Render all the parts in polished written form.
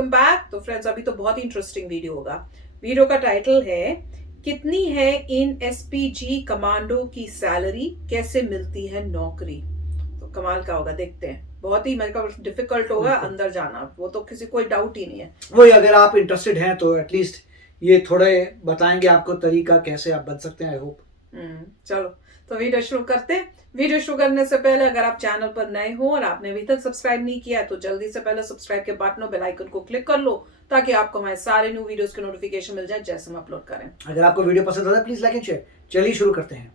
Welcome back. तो friends, अभी तो बहुत ही इंटरेस्टिंग वीडियो होगा। वीडियो का टाइटल है कितनी है इन एसपीजी कमांडो की सैलरी, कैसे मिलती है नौकरी। तो कमाल का होगा, देखते हैं। बहुत ही मेरे को डिफिकल्ट होगा अंदर जाना, वो तो किसी कोई डाउट ही नहीं है। वही, अगर आप इंटरेस्टेड हैं तो एटलीस्ट ये थोड़े बताएंगे आपको तरीका कैसे आप बन सकते हैं। I hope. चलो तो वीडियो शुरू करते हैं। वीडियो शुरू करने से पहले अगर आप चैनल पर नए हो और आपने अभी तक सब्सक्राइब नहीं किया तो जल्दी से पहले सब्सक्राइब के बटन और बेल आइकन को क्लिक कर लो, ताकि आपको हमारे सारे न्यू वीडियोस के नोटिफिकेशन मिल जाए जैसे हम अपलोड करें। अगर आपको वीडियो पसंद आता है प्लीज लाइक एंड शेयर। चलिए शुरू करते हैं।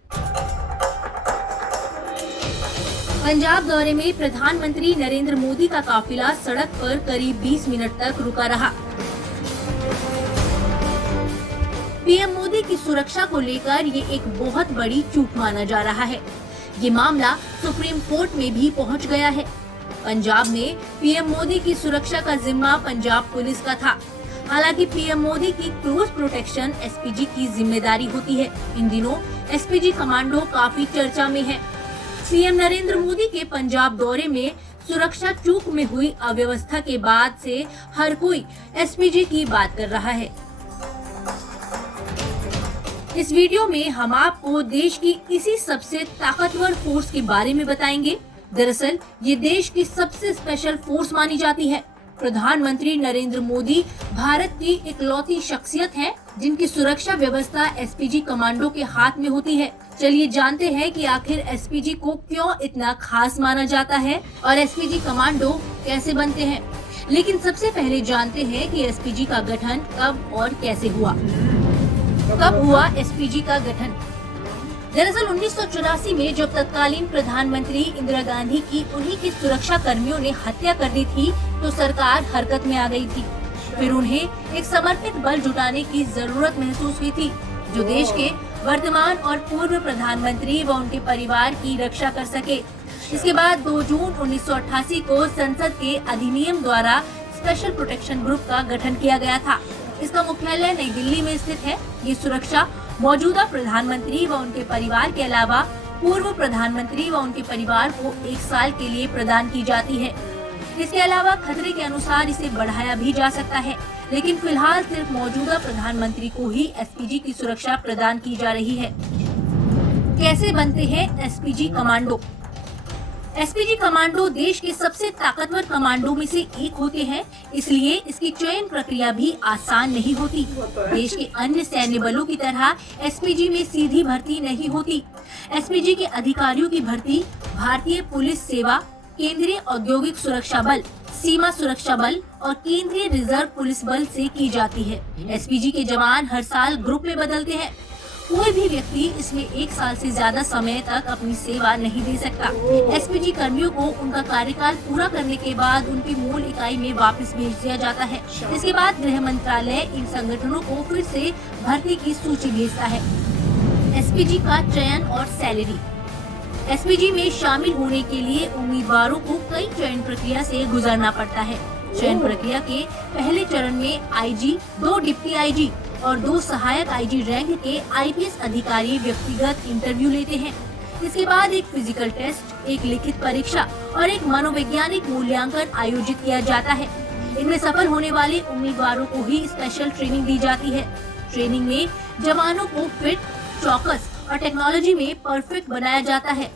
पंजाब दौरे में प्रधानमंत्री नरेंद्र मोदी का काफिला सड़क पर करीब 20 मिनट तक रुका रहा। पीएम मोदी की सुरक्षा को लेकर ये एक बहुत बड़ी चूक माना जा रहा है। ये मामला सुप्रीम कोर्ट में भी पहुंच गया है। पंजाब में पीएम मोदी की सुरक्षा का जिम्मा पंजाब पुलिस का था। हालांकि पीएम मोदी की क्लोज प्रोटेक्शन एसपीजी की जिम्मेदारी होती है। इन दिनों एसपीजी कमांडो काफी चर्चा में है। सीएम नरेंद्र मोदी के पंजाब दौरे में सुरक्षा चूक में हुई अव्यवस्था के बाद से हर कोई एसपीजी की बात कर रहा है। इस वीडियो में हम आपको देश की इसी सबसे ताकतवर फोर्स के बारे में बताएंगे। दरअसल ये देश की सबसे स्पेशल फोर्स मानी जाती है। प्रधानमंत्री नरेंद्र मोदी भारत की इकलौती शख्सियत है जिनकी सुरक्षा व्यवस्था एसपीजी कमांडो के हाथ में होती है। चलिए जानते हैं कि आखिर एसपीजी को क्यों इतना खास माना जाता है और एसपीजी कमांडो कैसे बनते हैं। लेकिन सबसे पहले जानते हैं कि एसपीजी का गठन कब और कैसे हुआ। कब हुआ एसपीजी का गठन? दरअसल 1984 में जब तत्कालीन प्रधानमंत्री इंदिरा गांधी की उन्हीं के सुरक्षा कर्मियों ने हत्या कर दी थी तो सरकार हरकत में आ गई थी। फिर उन्हें एक समर्पित बल जुटाने की जरूरत महसूस हुई थी जो देश के वर्तमान और पूर्व प्रधानमंत्री व उनके परिवार की रक्षा कर सके। इसके बाद 2 जून 1988 को संसद के अधिनियम द्वारा स्पेशल प्रोटेक्शन ग्रुप का गठन किया गया था। इसका मुख्यालय नई दिल्ली में स्थित है। ये सुरक्षा मौजूदा प्रधानमंत्री व उनके परिवार के अलावा पूर्व प्रधानमंत्री व उनके परिवार को 1 साल के लिए प्रदान की जाती है। इसके अलावा खतरे के अनुसार इसे बढ़ाया भी जा सकता है, लेकिन फिलहाल सिर्फ मौजूदा प्रधानमंत्री को ही एसपीजी की सुरक्षा प्रदान की जा रही है। कैसे बनते हैं एसपीजी कमांडो? एसपीजी कमांडो देश के सबसे ताकतवर कमांडो में से एक होते हैं, इसलिए इसकी चयन प्रक्रिया भी आसान नहीं होती। देश के अन्य सैन्य बलों की तरह एसपीजी में सीधी भर्ती नहीं होती। एसपीजी के अधिकारियों की भर्ती भारतीय पुलिस सेवा, केंद्रीय औद्योगिक सुरक्षा बल, सीमा सुरक्षा बल और केंद्रीय रिजर्व पुलिस बल से की जाती है। एसपीजी के जवान हर साल ग्रुप में बदलते हैं। कोई भी व्यक्ति इसमें 1 साल से ज्यादा समय तक अपनी सेवा नहीं दे सकता। एसपीजी कर्मियों को उनका कार्यकाल पूरा करने के बाद उनकी मूल इकाई में वापस भेज दिया जाता है। इसके बाद गृह मंत्रालय इन संगठनों को फिर से भर्ती की सूची भेजता है। एसपीजी का चयन और सैलरी। एसपीजी में शामिल होने के लिए उम्मीदवारों को कई चयन प्रक्रिया से गुजरना पड़ता है। चयन प्रक्रिया के पहले चरण में आईजी, 2 डिप्टी आईजी और 2 सहायक आईजी रैंक के आईपीएस अधिकारी व्यक्तिगत इंटरव्यू लेते हैं। इसके बाद एक फिजिकल टेस्ट, एक लिखित परीक्षा और एक मनोवैज्ञानिक मूल्यांकन आयोजित किया जाता है। इनमें सफल होने वाले उम्मीदवारों को ही स्पेशल ट्रेनिंग दी जाती है। ट्रेनिंग में जवानों को फिट, चौकस और टेक्नोलॉजी में परफेक्ट बनाया जाता है।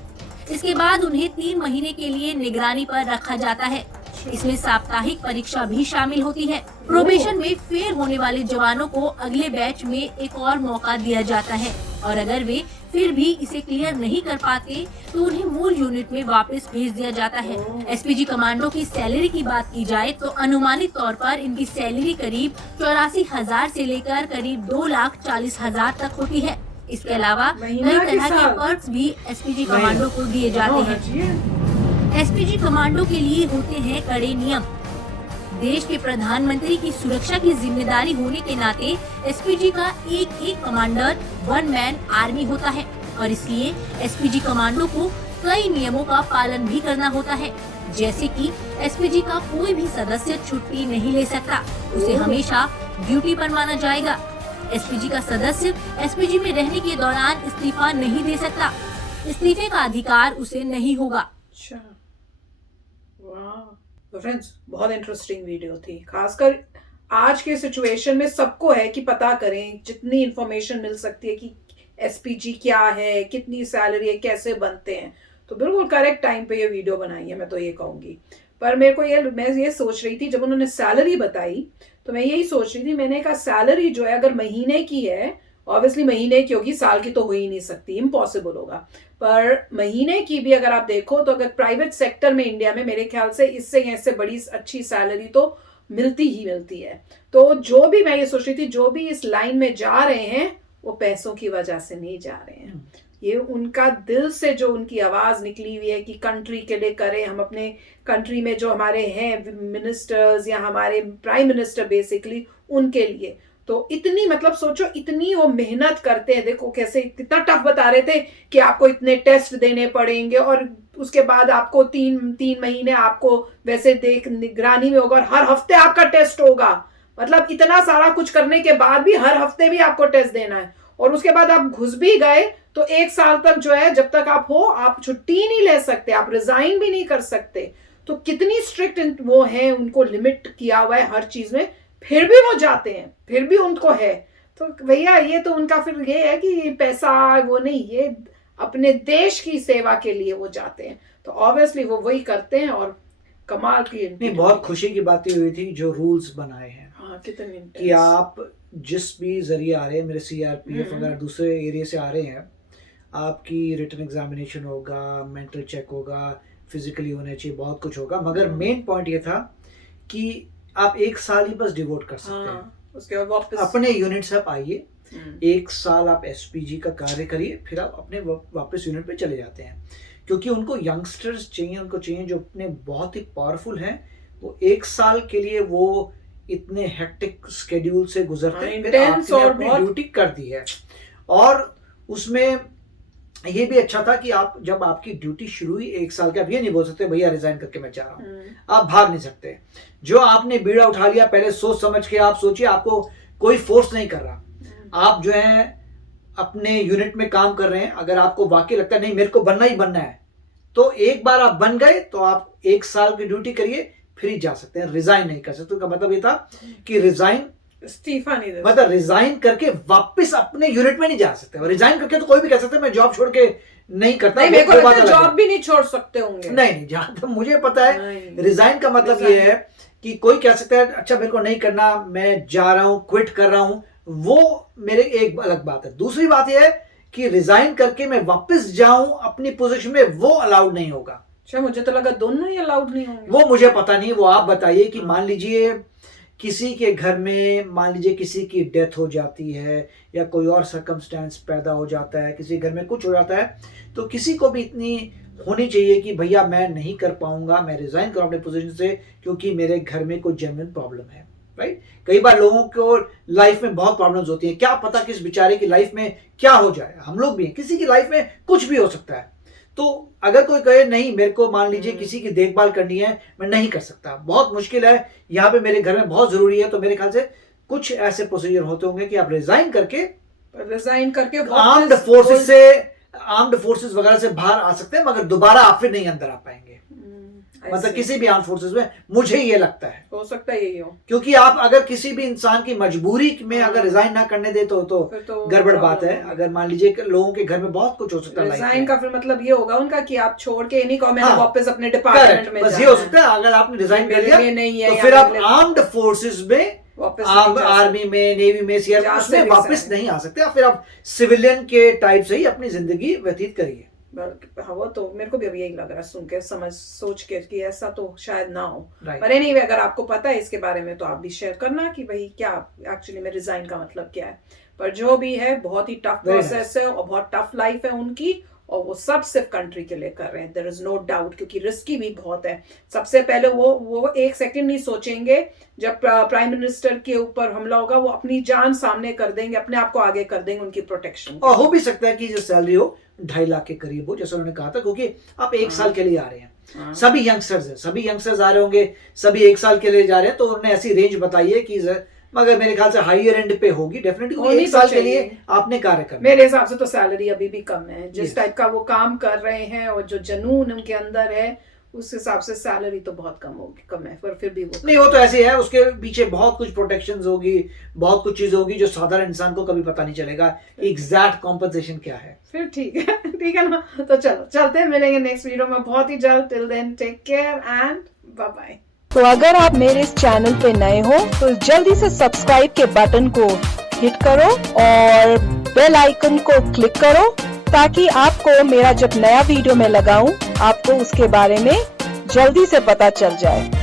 इसके बाद उन्हें 3 महीने के लिए निगरानी पर रखा जाता है। इसमें साप्ताहिक परीक्षा भी शामिल होती है। प्रोबेशन में फेल होने वाले जवानों को अगले बैच में एक और मौका दिया जाता है और अगर वे फिर भी इसे क्लियर नहीं कर पाते तो उन्हें मूल यूनिट में वापस भेज दिया जाता है। एसपीजी कमांडो की सैलरी की बात की जाए तो अनुमानित तौर पर इनकी सैलरी करीब 84,000 से लेकर करीब 2,40,000 तक होती है। इसके अलावा कई तरह के पर्क्स भी एसपीजी कमांडो को दिए जाते हैं। एसपीजी कमांडो के लिए होते हैं कड़े नियम। देश के प्रधानमंत्री की सुरक्षा की जिम्मेदारी होने के नाते एसपीजी का एक कमांडर 1 मैन आर्मी होता है और इसलिए एसपीजी कमांडो को कई नियमों का पालन भी करना होता है। जैसे कि एसपीजी का कोई भी सदस्य छुट्टी नहीं ले सकता, उसे हमेशा ड्यूटी पर माना जाएगा। एसपीजी का सदस्य एसपीजी में रहने के दौरान इस्तीफा नहीं दे सकता। इस्तीफे का अधिकार उसे नहीं होगा। तो फ्रेंड्स बहुत इंटरेस्टिंग वीडियो थी, खासकर आज के सिचुएशन में सबको है कि पता करें जितनी इंफॉर्मेशन मिल सकती है कि एसपीजी क्या है, कितनी सैलरी है, कैसे बनते हैं। तो बिल्कुल करेक्ट टाइम पे ये वीडियो बनाई है, मैं तो ये कहूँगी। पर मेरे को मैं ये सोच रही थी जब उन्होंने सैलरी बताई, तो मैं यही सोच रही थी, मैंने कहा सैलरी जो है अगर महीने की है, ऑब्वियसली महीने की होगी, साल की तो हो ही नहीं सकती, इम्पॉसिबल होगा। पर महीने की भी अगर आप देखो तो अगर प्राइवेट सेक्टर में इंडिया में मेरे ख्याल से इससे बड़ी अच्छी सैलरी तो मिलती ही मिलती है। तो जो भी मैं ये सोच रही थी, जो भी इस लाइन में जा रहे हैं वो पैसों की वजह से नहीं जा रहे हैं, ये उनका दिल से जो उनकी आवाज निकली हुई है कि कंट्री के लिए करें, हम अपने कंट्री में जो हमारे हैं मिनिस्टर्स या हमारे प्राइम मिनिस्टर बेसिकली उनके लिए। तो इतनी मतलब सोचो इतनी वो मेहनत करते हैं, देखो कैसे कितना टफ बता रहे थे कि आपको इतने टेस्ट देने पड़ेंगे और उसके बाद आपको तीन महीने आपको वैसे देख निगरानी में होगा और हर हफ्ते आपका टेस्ट होगा। मतलब इतना सारा कुछ करने के बाद भी हर हफ्ते भी आपको टेस्ट देना है, और उसके बाद आप घुस भी गए तो 1 साल तक जो है जब तक आप हो आप छुट्टी नहीं ले सकते, आप रिजाइन भी नहीं कर सकते। तो कितनी स्ट्रिक्ट वो है, उनको लिमिट किया हुआ है हर चीज में, फिर भी वो जाते हैं, फिर भी उनको है। तो भैया ये तो उनका फिर ये है कि पैसा वो नहीं, ये अपने देश की सेवा के लिए वो जाते हैं, तो ऑब्वियसली वो वही करते हैं। और कमाल की नहीं, बहुत खुशी की बात हुई थी जो रूल्स बनाए हैं। हाँ, कितने कि आप जिस भी जरिए आ रहे हैं, मेरे सीआरपीएफ वगैरह दूसरे एरिया से आ रहे हैं, आपकी रिटन एग्जामिनेशन होगा, मेंटल चेक होगा, फिजिकली होने चाहिए, बहुत कुछ होगा। मगर मेन पॉइंट ये था कि आप 1 साल ही बस डिवोट कर सकते हैं, उसके बाद वापस अपने यूनिट से आप आइए, 1 साल आप एसपीजी का कार्य करिए, फिर आप अपने वापस यूनिट पे चले जाते हैं। क्योंकि उनको यंगस्टर्स चाहिए, उनको चाहिए जो अपने बहुत ही पावरफुल हैं, वो 1 साल के लिए वो इतने हेक्टिक स्केड्यूल से गुजरते हैं, फिर आपने अपनी ड्यूटी कर दी है। और उसमें ये भी अच्छा था कि आप जब आपकी ड्यूटी शुरू हुई 1 साल के, आप ये नहीं बोल सकते भैया रिजाइन करके मैं जा रहा हूँ, आप भाग नहीं सकते। जो आपने बीड़ा उठा लिया, पहले सोच समझ के आप सोचिए, आपको कोई फोर्स नहीं कर रहा, आप जो है अपने यूनिट में काम कर रहे हैं। अगर आपको वाकई लगता है नहीं मेरे को बनना ही बनना है, तो एक बार आप बन गए तो आप 1 साल की ड्यूटी करिए, फिर ही जा सकते हैं, रिजाइन नहीं कर सकते। तो मतलब ये था कि रिजाइन इस्तीफा नहीं दे, मतलब रिजाइन करके वापस अपने यूनिट में नहीं जा सकते। और रिजाइन करके तो कोई भी कह सकता है मैं जॉब छोड़ के नहीं करता, नहीं, मेरे को लगता है जॉब भी नहीं छोड़ सकते होंगे। नहीं, जहां तक मुझे पता है रिजाइन का मतलब ये है कि कोई कह सकता है अच्छा मेरे को नहीं करना, मैं जा रहा हूं, क्विट कर रहा हूं, वो मेरे एक अलग बात है। दूसरी बात यह है कि रिजाइन करके मैं वापस जाऊं अपनी पोजीशन में, वो अलाउड नहीं होगा। अच्छा, मुझे तो लगा दोनों ही अलाउड नहीं होंगे। वो मुझे पता नहीं, वो आप बताइए कि मान लीजिए किसी के घर में, मान लीजिए किसी की डेथ हो जाती है या कोई और सर्कमस्टेंस पैदा हो जाता है, किसी घर में कुछ हो जाता है, तो किसी को भी इतनी होनी चाहिए कि भैया मैं नहीं कर पाऊंगा, मैं रिजाइन करूं अपने पोजीशन से क्योंकि मेरे घर में कोई जेन्युइन प्रॉब्लम है। राइट, कई बार लोगों को लाइफ में बहुत प्रॉब्लम्स होती हैं, क्या पता किस बेचारे की लाइफ में क्या हो जाए, हम लोग भी हैं, किसी की लाइफ में कुछ भी हो सकता है। तो अगर कोई कहे नहीं मेरे को मान लीजिए किसी की देखभाल करनी है, मैं नहीं कर सकता, बहुत मुश्किल है, यहाँ पे मेरे घर में बहुत जरूरी है, तो मेरे ख्याल से कुछ ऐसे प्रोसीजर होते होंगे कि आप रिजाइन करके आर्म्ड फोर्सेस वगैरह से बाहर आ सकते हैं, मगर दोबारा आप फिर नहीं अंदर आ पाएंगे। मतलब किसी भी आर्म फोर्सेस में, मुझे ये लगता है हो सकता है यही हो, क्योंकि आप अगर किसी भी इंसान की मजबूरी में अगर रिजाइन ना करने दे तो गड़बड़ बात है। अगर मान लीजिए लोगों के घर में बहुत कुछ हो सकता है, रिजाइन का फिर मतलब ये होगा उनका कि आप छोड़ के नहीं कहो मैंने वापस अपने डिपार्टमेंट में, बस ये हो सकता है। अगर आपने रिजाइन कर लिया तो फिर आप आर्म्ड फोर्सेस में, आर्मी में, नेवी में, सीआरपीएफ उसमें वापस नहीं आ सकते, फिर आप सिविलियन के टाइप से ही अपनी जिंदगी व्यतीत करिए। वो तो मेरे को भी अभी यही लग रहा है सुन के, सोच के कि ऐसा तो शायद ना हो। पर एनीवे अगर आपको पता है इसके बारे में तो आप भी शेयर करना कि भाई क्या एक्चुअली में रिजाइन का मतलब क्या है। पर जो भी है बहुत ही टफ प्रोसेस है और बहुत टफ लाइफ है उनकी, और वो सब सिर्फ कंट्री के लिए कर रहे हैं, देयर इज नो डाउट, क्योंकि रिस्की भी बहुत है। सबसे पहले वो 1 सेकंड नहीं सोचेंगे, जब प्राइम मिनिस्टर के ऊपर हमला होगा वो अपनी जान सामने कर देंगे, अपने आप को आगे कर देंगे उनकी प्रोटेक्शन। और हो भी सकता है कि जो सैलरी हो 2.5 लाख के करीब हो, जैसे उन्होंने कहा था, क्योंकि आप 1 साल के लिए आ रहे हैं, सभी यंगस्टर्स हैं, सभी यंगस्टर्स आ रहे होंगे, सभी 1 साल के लिए जा रहे हैं, तो उन्होंने ऐसी रेंज बताई है कि मगर मेरे ख्याल से हाईयर एंड पे होगी डेफिनेटली, 1 साल के लिए आपने कार्य करना। मेरे हिसाब से तो सैलरी अभी भी कम है, जिस टाइप का वो काम कर रहे हैं और जो जुनून उनके अंदर है उस हिसाब से सैलरी तो बहुत कम है, पर फिर भी वो नहीं, वो तो ऐसे है, उसके पीछे बहुत कुछ प्रोटेक्शंस होगी, बहुत कुछ चीज होगी जो साधारण इंसान को कभी पता नहीं चलेगा एग्जैक्ट कॉम्पनसेशन क्या है। फिर ठीक है ठीक है ना। तो चलो चलते हैं, मिलेंगे नेक्स्ट वीडियो में बहुत ही जल्द। Till then take care and bye bye. तो अगर आप मेरे इस चैनल पे नए हो तो जल्दी से सब्सक्राइब के बटन को हिट करो और बेल आइकन को क्लिक करो, ताकि आपको मेरा जब नया वीडियो मैं लगाऊं आपको उसके बारे में जल्दी से पता चल जाए।